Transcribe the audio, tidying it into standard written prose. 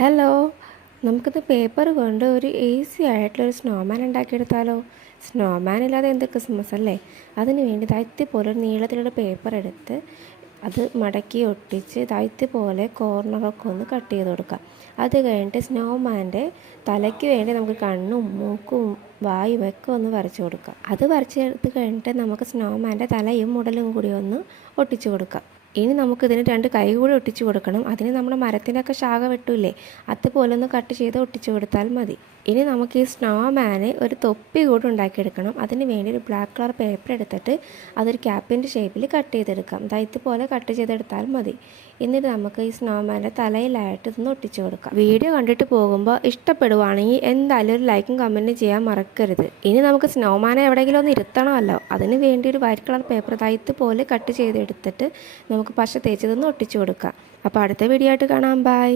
Hello, നമുക്കിന്ന് paper കൊണ്ട് ഒരു ഈസി ആയിട്ടുള്ളൊരു സ്നോമാൻ ഉണ്ടാക്കിയെടുത്താലോ? സ്നോമാൻ ഇല്ലാതെ എന്ത് ക്രിസ്മസ് അല്ലേ? അതിന് വേണ്ടി പോലെ ഒരു നീളത്തിലുള്ള പേപ്പർ എടുത്ത് അത് മടക്കി ഒട്ടിച്ച് പോലെ കോർണറൊക്കെ ഒന്ന് കട്ട് ചെയ്ത് കൊടുക്കാം. അത് കഴിഞ്ഞിട്ട് സ്നോമാൻ്റെ തലയ്ക്ക് വേണ്ടി നമുക്ക് കണ്ണും മൂക്കും വായും ഒക്കെ ഒന്ന് വരച്ച് കൊടുക്കാം. അത് വരച്ചെടുത്ത് കഴിഞ്ഞിട്ട് നമുക്ക് സ്നോമാൻ്റെ തലയും മുടലും കൂടി ഒന്ന് ഒട്ടിച്ചു കൊടുക്കാം. ഇനി നമുക്കിതിന് 2 കൈ കൂടി ഒട്ടിച്ചു കൊടുക്കണം. അതിന് നമ്മുടെ മരത്തിൻ്റെയൊക്കെ ശാഖ വെട്ടൂലേ, അതുപോലെ ഒന്ന് കട്ട് ചെയ്ത് ഒട്ടിച്ചു കൊടുത്താൽ മതി. ഇനി നമുക്ക് ഈ സ്നോമാനെ ഒരു തൊപ്പി കൂടി ഉണ്ടാക്കിയെടുക്കണം. അതിന് വേണ്ടി ഒരു ബ്ലാക്ക് കളർ പേപ്പർ എടുത്തിട്ട് അതൊരു ക്യാപ്പിൻ്റെ ഷേപ്പിൽ കട്ട് ചെയ്തെടുക്കാം. ഇതുപോലെ കട്ട് ചെയ്തെടുത്താൽ മതി. എന്നിട്ട് നമുക്ക് ഈ സ്നോമാൻ്റെ തലയിലായിട്ട് ഇതൊന്ന് ഒട്ടിച്ചു കൊടുക്കാം. വീഡിയോ കണ്ടിട്ട് പോകുമ്പോൾ ഇഷ്ടപ്പെടുവാണെങ്കിൽ എന്തായാലും ഒരു ലൈക്കും കമൻറ്റും ചെയ്യാൻ മറക്കരുത്. ഇനി നമുക്ക് സ്നോമാനെ എവിടെയെങ്കിലും ഒന്ന് ഇരുത്തണമല്ലോ, അതിന് വേണ്ടി ഒരു വൈറ്റ് കളർ പേപ്പർ പോലെ കട്ട് ചെയ്തെടുത്തിട്ട് നമുക്ക് പശ തേച്ചതൊന്ന് ഒട്ടിച്ചു കൊടുക്കാം. അപ്പോൾ അടുത്ത വീഡിയോ ആയിട്ട് കാണാം. ബൈ.